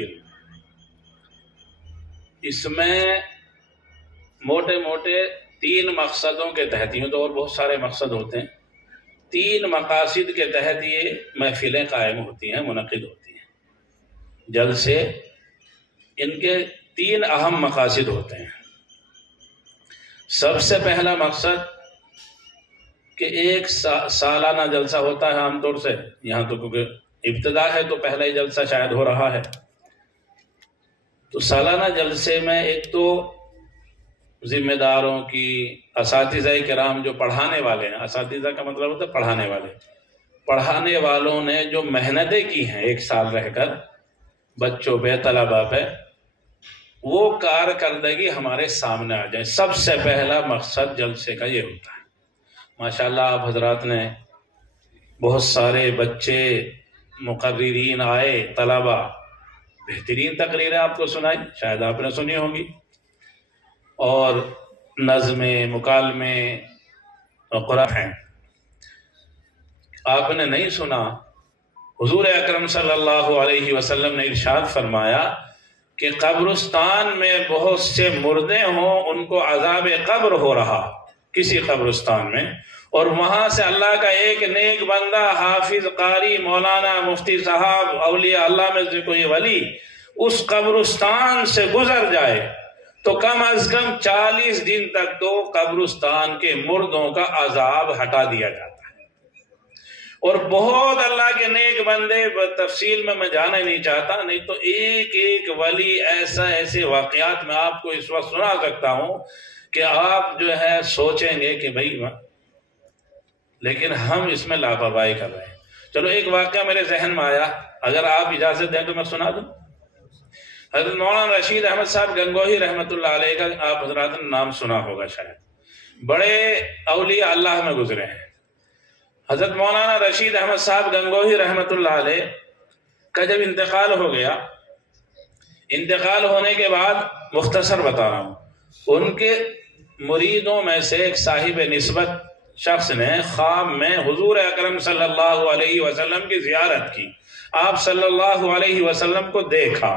محفل. اس میں موٹے موٹے 3 مقصدوں کے تحت، یوں تو اور بہت سارے مقصد ہوتے ہیں، 3 مقاصد کے تحت یہ محفلیں قائم ہوتی ہیں، منعقد ہوتی ہیں. جلسے ان کے 3 اہم مقاصد ہوتے ہیں. سب سے پہلا مقصد کہ ایک سالانہ جلسہ ہوتا ہے عام طور سے، یہاں تو کیونکہ ابتدا ہے تو پہلا ہی جلسہ شاید ہو رہا ہے. تو سالانہ جلسے میں ایک تو ذمہ داروں کی، اساتذہ کرام جو پڑھانے والے ہیں، اساتذہ کا مطلب ہوتا ہے پڑھانے والے، پڑھانے والوں نے جو محنتیں کی ہیں 1 سال رہ کر بچوں پہ، طلباء پہ، وہ کارکردگی ہمارے سامنے آ جائے. سب سے پہلا مقصد جلسے کا یہ ہوتا ہے. ماشاءاللہ آپ حضرات نے بہت سارے بچے، مقررین آئے، طلباء، بہترین تقریریں آپ کو سنائی، شاید آپ نے سنی ہوگی، اور نظمیں، مکالمے اور قرآن ہیں. آپ نے نہیں سنا، حضور اکرم صلی اللہ علیہ وسلم نے ارشاد فرمایا کہ قبرستان میں بہت سے مردے ہوں، ان کو عذاب قبر ہو رہا کسی قبرستان میں، اور وہاں سے اللہ کا ایک نیک بندہ، حافظ، قاری، مولانا، مفتی صاحب، اولیاء اللہ میں سے کوئی ولی اس قبرستان سے گزر جائے تو کم از کم 40 دن تک تو قبرستان کے مردوں کا عذاب ہٹا دیا جاتا ہے. اور بہت اللہ کے نیک بندے، تفصیل میں جانا ہی نہیں چاہتا، نہیں تو ایک ایک ولی ایسے واقعات میں آپ کو اس وقت سنا سکتا ہوں کہ آپ جو ہے سوچیں گے کہ بھائی، لیکن ہم اس میں لاپرواہی کر رہے ہیں. چلو ایک واقعہ میرے ذہن میں آیا، اگر آپ اجازت دیں تو میں سنا دوں. حضرت مولانا رشید احمد صاحب گنگوہی رحمۃ اللہ علیہ کا آپ حضرات نے نام سنا ہوگا، شاید بڑے اولیاء اللہ میں گزرے ہیں. حضرت مولانا رشید احمد صاحب گنگوہی رحمۃ اللہ علیہ کا جب انتقال ہو گیا، انتقال ہونے کے بعد مختصر بتا رہا ہوں، ان کے مریدوں میں سے ایک صاحب نسبت شخص نے خواب میں حضور اکرم صلی اللہ علیہ وسلم کی زیارت کی، آپ صلی اللہ علیہ وسلم کو دیکھا.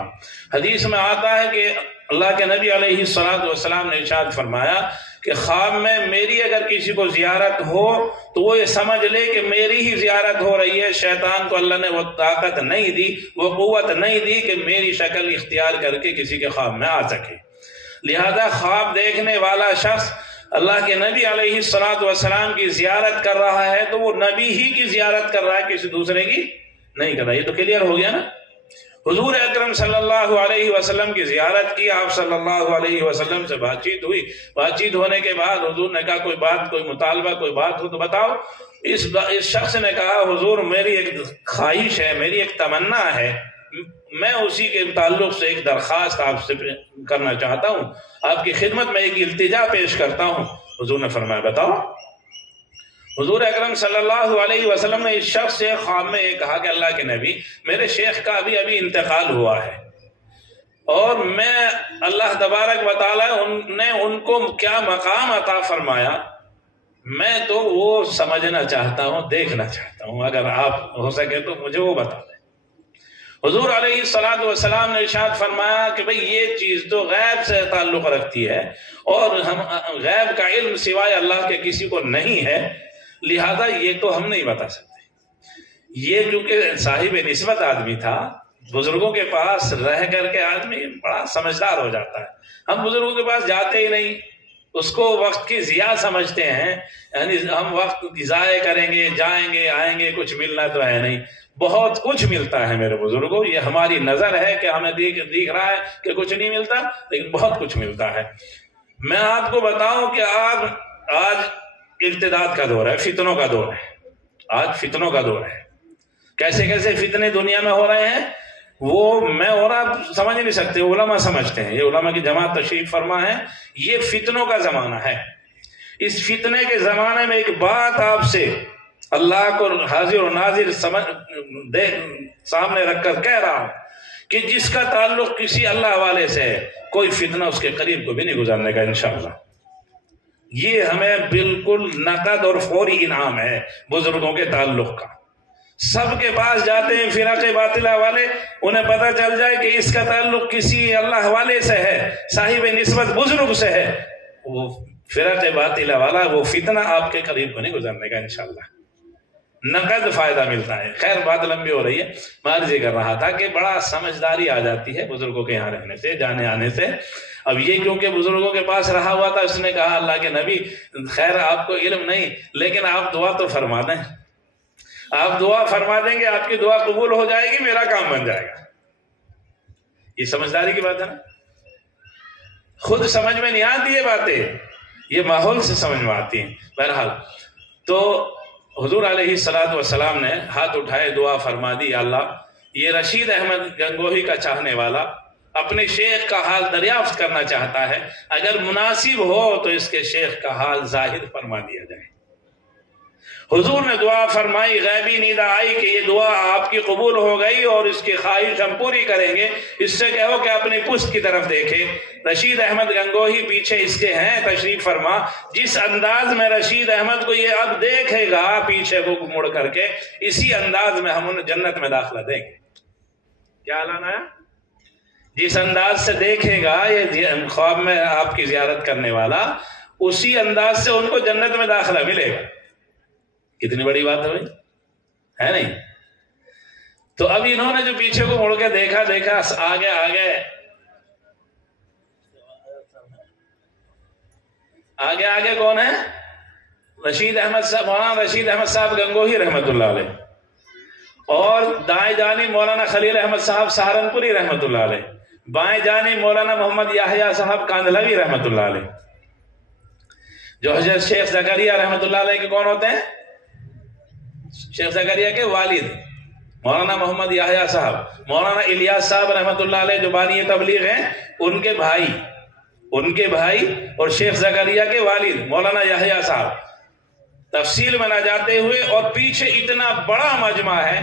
حدیث میں آتا ہے کہ اللہ کے نبی علیہ السلام نے ارشاد فرمایا کہ خواب میں میری اگر کسی کو زیارت ہو تو وہ یہ سمجھ لے کہ میری ہی زیارت ہو رہی ہے. شیطان کو اللہ نے وہ طاقت نہیں دی، وہ قوت نہیں دی کہ میری شکل اختیار کر کے کسی کے خواب میں آ سکے. لہذا خواب دیکھنے والا شخص اللہ کے نبی علیہ السلام کی زیارت کر رہا ہے تو وہ نبی ہی کی زیارت کر رہا ہے، کسی دوسرے کی نہیں کر رہا. یہ تو کلیئر ہو گیا نا. حضور اکرم صلی اللہ علیہ وسلم کی زیارت کی، آپ صلی اللہ علیہ وسلم سے بات چیت ہوئی. بات چیت ہونے کے بعد حضور نے کہا کوئی بات، کوئی مطالبہ، کوئی بات ہو تو بتاؤ. اس شخص نے کہا حضور میری ایک خواہش ہے، میری ایک تمنا ہے، میں اسی کے تعلق سے ایک درخواست آپ سے کرنا چاہتا ہوں، آپ کی خدمت میں ایک التجا پیش کرتا ہوں. حضور نے فرمایا بتاؤ. حضور اکرم صلی اللہ علیہ وسلم نے اس شخص سے خواب میں یہ کہا کہ اللہ کے نبی، میرے شیخ کا ابھی انتقال ہوا ہے، اور میں اللہ تبارک و تعالی نے ان کو کیا مقام عطا فرمایا، میں تو وہ سمجھنا چاہتا ہوں، دیکھنا چاہتا ہوں، اگر آپ ہو سکے تو مجھے وہ بتا دیں. حضور علیہ السلام نے ارشاد فرمایا کہ بھئی یہ چیز تو غیب سے تعلق رکھتی ہے، اور ہم غیب کا علم سوائے اللہ کے کسی کو نہیں ہے، لہذا یہ تو ہم نہیں بتا سکتے. یہ کیونکہ صاحب نسبت آدمی تھا، بزرگوں کے پاس رہ کر کے آدمی بڑا سمجھدار ہو جاتا ہے. ہم بزرگوں کے پاس جاتے ہی نہیں، اس کو وقت کی ضیاع سمجھتے ہیں، یعنی ہم وقت ضائع کریں گے، جائیں گے آئیں گے، کچھ ملنا تو ہے نہیں. بہت کچھ ملتا ہے میرے بزرگوں، یہ ہماری نظر ہے کہ ہمیں دیکھ رہا ہے کہ کچھ نہیں ملتا، لیکن بہت کچھ ملتا ہے. میں آپ کو بتاؤں کہ آج ارتداد کا دور ہے، فتنوں کا دور ہے. آج فتنوں کا دور ہے. کیسے کیسے فتنے دنیا میں ہو رہے ہیں وہ میں اور آپ سمجھ نہیں سکتے، علماء سمجھتے ہیں. یہ علماء کی جماعت تشریف فرما ہے. یہ فتنوں کا زمانہ ہے. اس فتنے کے زمانے میں ایک بات آپ سے اللہ کو حاضر و ناظر سامنے رکھ کر کہہ رہا ہوں کہ جس کا تعلق کسی اللہ والے سے ہے، کوئی فتنہ اس کے قریب کو بھی نہیں گزارنے کا انشاءاللہ. یہ ہمیں بالکل نقد اور فوری انعام ہے بزرگوں کے تعلق کا. سب کے پاس جاتے ہیں فرق باطلہ والے، انہیں پتہ چل جائے کہ اس کا تعلق کسی اللہ والے سے ہے، صاحب نسبت بزرگ سے ہے، وہ فرق باطلہ والا وہ فتنہ آپ کے قریب کو نہیں گزرنے کا انشاءاللہ، نقد فائدہ ملتا ہے۔ خیر بات لمبی ہو رہی ہے، میں عرض کر رہا تھا کہ بڑا سمجھداری آ جاتی ہے بزرگوں کے یہاں رہنے سے، جانے آنے سے۔ اب یہ کیونکہ بزرگوں کے پاس رہا ہوا تھا، اس نے کہا اللہ کے نبی خیر آپ کو علم نہیں لیکن آپ دعا تو فرما دیں، آپ دعا فرما دیں گے، آپ کی دعا قبول ہو جائے گی، میرا کام بن جائے گا۔ یہ سمجھداری کی بات ہے نا، خود سمجھ میں نہیں آتی یہ باتیں، یہ ماحول سے سمجھ میں آتی ہیں۔ بہرحال تو حضور علیہ الصلوۃ والسلام نے ہاتھ اٹھائے، دعا فرما دی، یا اللہ یہ رشید احمد گنگوہی کا چاہنے والا اپنے شیخ کا حال دریافت کرنا چاہتا ہے، اگر مناسب ہو تو اس کے شیخ کا حال ظاہر فرما دیا جائے۔ حضور نے دعا فرمائی، غیبی نیدہ آئی کہ یہ دعا آپ کی قبول ہو گئی اور اس کی خواہش ہم پوری کریں گے، اس سے کہو کہ اپنی پشت کی طرف دیکھے۔ رشید احمد گنگوہی پیچھے اس کے ہیں، تشریف فرما۔ جس انداز میں رشید احمد کو یہ اب دیکھے گا پیچھے وہ مڑ کر کے، اسی انداز میں ہم انہیں جنت میں داخلہ دیں گے۔ کیا اعلان آیا؟ جس انداز سے دیکھے گا یہ خواب میں آپ کی زیارت کرنے والا، اسی انداز سے ان کو جنت میں داخلہ ملے گا۔ کتنی بڑی بات ہے نہیں؟ تو اب انہوں نے جو پیچھے کو مڑ کے دیکھا آگے آگے کون ہے؟ رشید احمد صاحب، مولانا رشید احمد صاحب گنگوہی رحمت اللہ علیہ، اور دائیں جانب مولانا خلیل احمد صاحب سہارنپوری رحمت اللہ علیہ، بائیں جانب مولانا محمد یحییٰ صاحب کاندھلوی رحمت اللہ علیہ۔ جو حضرت شیخ زکریا رحمت اللہ علیہ کے کون ہوتے ہیں؟ شیخ زکریا کے والد مولانا محمد یحییٰ صاحب، مولانا الیاس صاحب رحمت اللہ علیہ جو بانی تبلیغ ہیں، ان کے بھائی اور شیخ زکریا کے والد مولانا یحییٰ صاحب۔ تفصیل میں نہ جاتے ہوئے، اور پیچھے اتنا بڑا مجمع ہے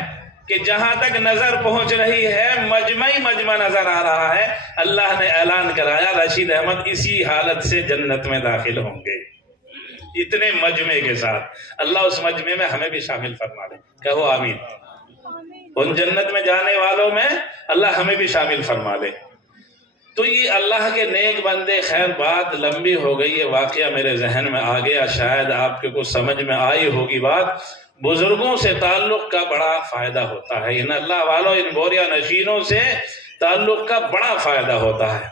کہ جہاں تک نظر پہنچ رہی ہے مجمع نظر آ رہا ہے۔ اللہ نے اعلان کرایا رشید احمد اسی حالت سے جنت میں داخل ہوں گے، اتنے مجمع کے ساتھ۔ اللہ اس مجمع میں ہمیں بھی شامل فرما لے، کہو آمین۔ ان جنت میں جانے والوں میں اللہ ہمیں بھی شامل فرما لے۔ تو یہ اللہ کے نیک بندے، خیر بات لمبی ہو گئی، یہ واقعہ میرے ذہن میں آ گیا، شاید آپ کے کچھ سمجھ میں آئی ہوگی بات۔ بزرگوں سے تعلق کا بڑا فائدہ ہوتا ہے، ان اللہ والوں، ان بوریا نشینوں سے تعلق کا بڑا فائدہ ہوتا ہے۔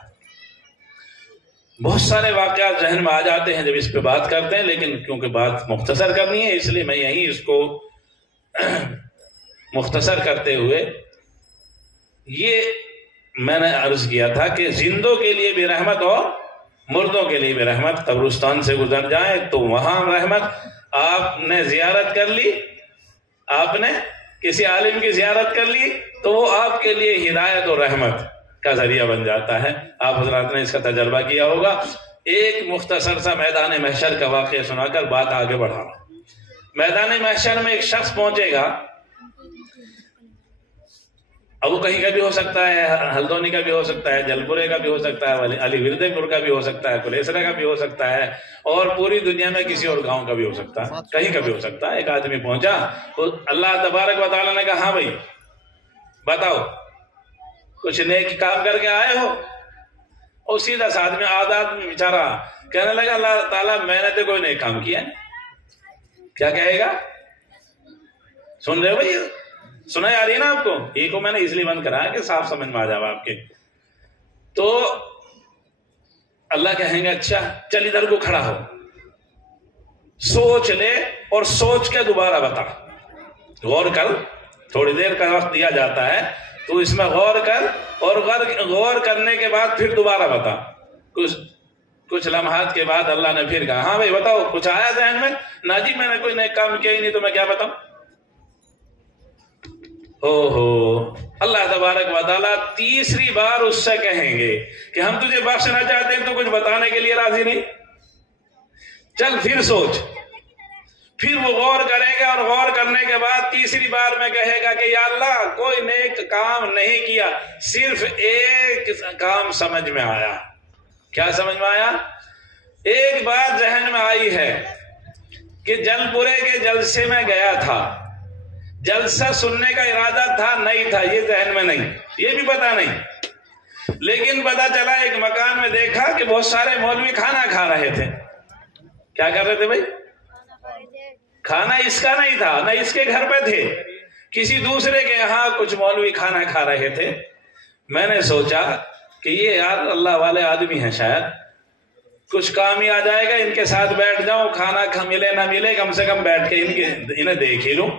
بہت سارے واقعات ذہن میں آ جاتے ہیں جب اس پہ بات کرتے ہیں، لیکن کیونکہ بات مختصر کرنی ہے اس لیے میں یہیں اس کو مختصر کرتے ہوئے، یہ میں نے عرض کیا تھا کہ زندوں کے لیے بھی رحمت اور مردوں کے لیے بھی رحمت۔ قبرستان سے گزر جائیں تو وہاں رحمت، آپ نے زیارت کر لی، آپ نے کسی عالم کی زیارت کر لی تو وہ آپ کے لیے ہدایت اور رحمت کا ذریعہ بن جاتا ہے۔ آپ حضرات نے اس کا تجربہ کیا ہوگا۔ ایک مختصر سا میدان محشر کا واقعہ سنا کر بات آگے بڑھا۔ میدان محشر میں ایک شخص پہنچے گا، اب وہ کہیں کا بھی ہو سکتا ہے، ہلدونی کا بھی ہو سکتا ہے، جلپورے کا بھی ہو سکتا ہے، علی وردے پور کا بھی ہو سکتا ہے، کلیسرا کا بھی ہو سکتا ہے، اور پوری دنیا میں کسی اور گاؤں کا بھی ہو سکتا ہے، کہیں کا بھی ہو سکتا ہے۔ ایک آدمی پہنچا تو اللہ تبارک و تعالیٰ نے کہا ہاں بھائی بتاؤ کچھ نیک کام کر کے آئے ہو؟ اور سیدھا ساتھ میں آداب میں بیچارہ کہنے لگا اللہ تعالیٰ میں نے تو کوئی نیک کام کیا ہے۔ کیا کہے گا؟ سن رہے ہو بھائی؟ سنا آ رہی ہے نا آپ کو؟ یہ کو میں نے اس لیے بند کرا کہ صاف سمجھ میں آ جاؤ آپ کے۔ تو اللہ کہیں گے اچھا چل ادھر کو کھڑا ہو، سوچ لے اور سوچ کے دوبارہ بتا، غور کر، تھوڑی دیر کا وقت دیا جاتا ہے تو اس میں غور کر، اور غور کرنے کے بعد پھر دوبارہ بتا۔ کچھ لمحات کے بعد اللہ نے پھر کہا ہاں بھائی بتاؤ کچھ آیا ذہن میں؟ نہ جی میں نے کوئی نیک کام کیا ہی نہیں، تو میں کیا بتاؤں؟ اللہ تبارک و تعالیٰ تیسری بار اس سے کہیں گے کہ ہم تجھے بخشنا چاہتے ہیں تو کچھ بتانے کے لیے راضی نہیں، چل پھر سوچ۔ پھر وہ غور کرے گا، اور غور کرنے کے بعد تیسری بار میں کہے گا کہ یا اللہ کوئی نیک کام نہیں کیا، صرف ایک کام سمجھ میں آیا۔ کیا سمجھ میں آیا؟ ایک بات ذہن میں آئی ہے کہ جل پورے کے جلسے میں گیا تھا، جلسہ سننے کا ارادہ تھا نہیں تھا یہ ذہن میں نہیں، یہ بھی پتا نہیں، لیکن پتا چلا ایک مکان میں دیکھا کہ بہت سارے مولوی کھانا کھا رہے تھے۔ کیا کر رہے تھے بھائی؟ کھانا اس کا نہیں تھا، نہ اس کے گھر پہ تھے، کسی دوسرے کے یہاں کچھ مولوی کھانا کھا رہے تھے۔ میں نے سوچا کہ یہ یار اللہ والے آدمی ہیں، شاید کچھ کام ہی آ جائے گا، ان کے ساتھ بیٹھ جاؤں، کھانا ملے نہ ملے کم سے کم بیٹھ کے انہیں دیکھ ہی لوں۔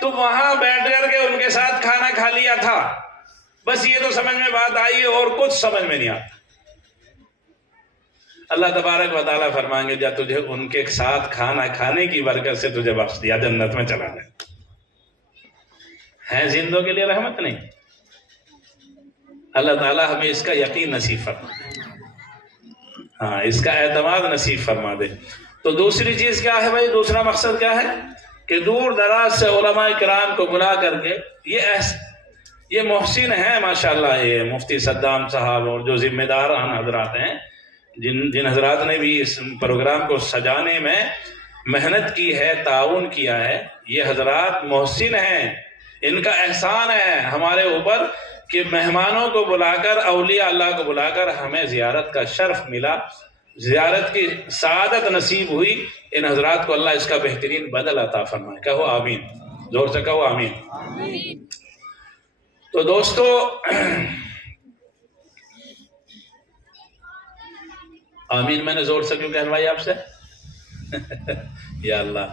تو وہاں بیٹھ کر کے ان کے ساتھ کھانا کھا لیا تھا، بس یہ تو سمجھ میں بات آئی اور کچھ سمجھ میں نہیں آتا۔ اللہ تبارک و تعالیٰ فرمائیں گے جب تجھے ان کے ساتھ کھانا کھانے کی برکت سے تجھے بخش دیا، جنت میں چلا جائے۔ ہے زندوں کے لیے رحمت نہیں؟ اللہ تعالیٰ ہمیں اس کا یقین نصیب فرما دے، ہاں اس کا اعتماد نصیب فرما دے۔ تو دوسری چیز کیا ہے بھائی؟ دوسرا مقصد کیا ہے کہ دور دراز سے علماء کرام کو بلا کر کے یہ محسن ہیں ماشاءاللہ، یہ مفتی صدام صاحب اور جو ذمہ داران حضرات ہیں، جن حضرات نے بھی اس پروگرام کو سجانے میں محنت کی ہے، تعاون کیا ہے، یہ حضرات محسن ہیں، ان کا احسان ہے ہمارے اوپر کہ مہمانوں کو بلا کر، اولیاء اللہ کو بلا کر ہمیں زیارت کا شرف ملا، زیارت کی سعادت نصیب ہوئی۔ ان حضرات کو اللہ اس کا بہترین بدل عطا فرمائے، کہو آمین، زور سے کہو آمین۔ تو دوستو آمین میں نے زور سے کیوں کہلوائی آپ سے؟ یا اللہ۔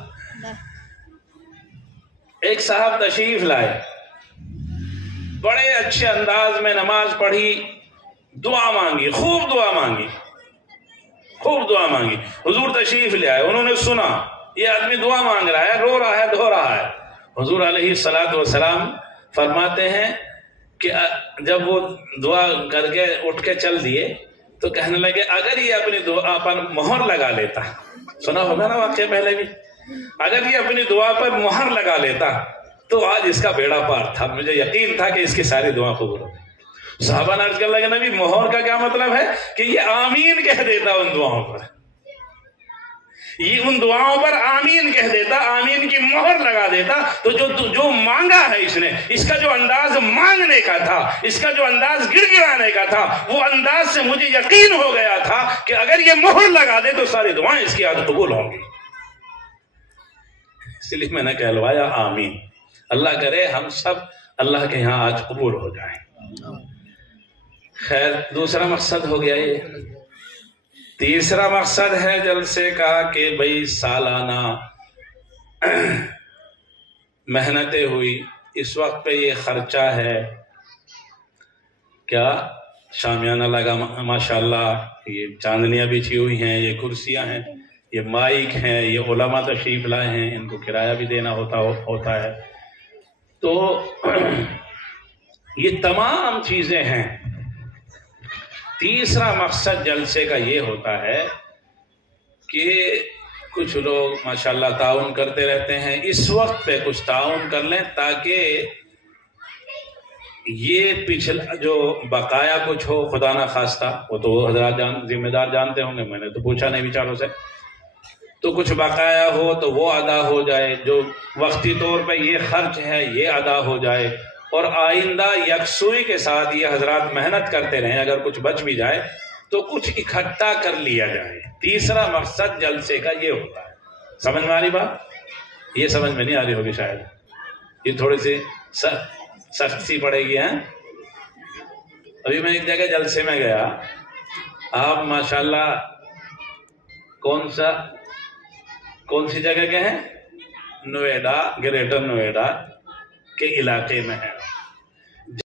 ایک صاحب تشریف لائے، بڑے اچھے انداز میں نماز پڑھی، دعا مانگی، خوب دعا مانگی، خوب دعا مانگی۔ حضور تشریف لے آئے، انہوں نے سنا یہ آدمی دعا مانگ رہا ہے، رو رہا ہے، دھو رہا ہے۔ حضور علیہ السلام فرماتے ہیں کہ جب وہ دعا کر کے اٹھ کے چل دیے تو کہنے لگے اگر یہ اپنی دعا پر مہر لگا لیتا، سنا ہوگا نا واقعہ پہلے بھی، اگر یہ اپنی دعا پر مہر لگا لیتا تو آج اس کا بیڑا پار تھا، مجھے یقین تھا کہ اس کی ساری دعا قبول ہو گئی۔ صحابہ نے عرض کر لگا نبی مہر کا کیا مطلب ہے؟ کہ یہ آمین کہہ دیتا ان دعاؤں پر، یہ ان دعاؤں پر آمین کہہ دیتا، آمین کی مہر لگا دیتا، تو جو مانگا ہے اس نے، اس کا جو انداز مانگنے کا تھا، اس کا جو انداز گڑ گڑانے کا تھا، وہ انداز سے مجھے یقین ہو گیا تھا کہ اگر یہ مہر لگا دے تو ساری دعائیں اس کی آج قبول ہوں گی۔ اس لیے میں نے کہلوایا آمین۔ اللہ کرے ہم سب اللہ کے یہاں آج قبول ہو جائیں۔ خیر، دوسرا مقصد ہو گیا یہ۔ تیسرا مقصد ہے جلسے کا کہ بھئی سالانہ محنتیں ہوئی، اس وقت پہ یہ خرچہ ہے، کیا شامیانہ لگا ماشاءاللہ، یہ چاندنیاں بچھی ہوئی ہیں، یہ کرسیاں ہیں، یہ مائک ہیں، یہ علماء تشریف لائے ہیں، ان کو کرایہ بھی دینا ہوتا ہے۔ تو یہ تمام چیزیں ہیں۔ تیسرا مقصد جلسے کا یہ ہوتا ہے کہ کچھ لوگ ماشاءاللہ تعاون کرتے رہتے ہیں، اس وقت پہ کچھ تعاون کر لیں تاکہ یہ پچھلا جو بقایا کچھ ہو، خدا نہ خواستہ، وہ تو حضرات ذمہ دار جانتے ہوں گے، میں نے تو پوچھا نہیں بیچاروں سے، تو کچھ بقایا ہو تو وہ ادا ہو جائے، جو وقتی طور پہ یہ خرچ ہے یہ ادا ہو جائے، اور آئندہ یکسوئی کے ساتھ یہ حضرات محنت کرتے رہیں، اگر کچھ بچ بھی جائے تو کچھ اکٹھا کر لیا جائے۔ تیسرا مقصد جلسے کا یہ ہوتا ہے۔ سمجھ میں آ رہی بات؟ یہ سمجھ میں نہیں آ رہی ہوگی شاید، یہ تھوڑی سی سخت سی پڑے گی۔ ہیں ابھی میں ایک جگہ جلسے میں گیا، آپ ماشاءاللہ کون سی جگہ کے ہیں؟ نوئیڈا، گریٹر نوئیڈا کے علاقے میں ہے۔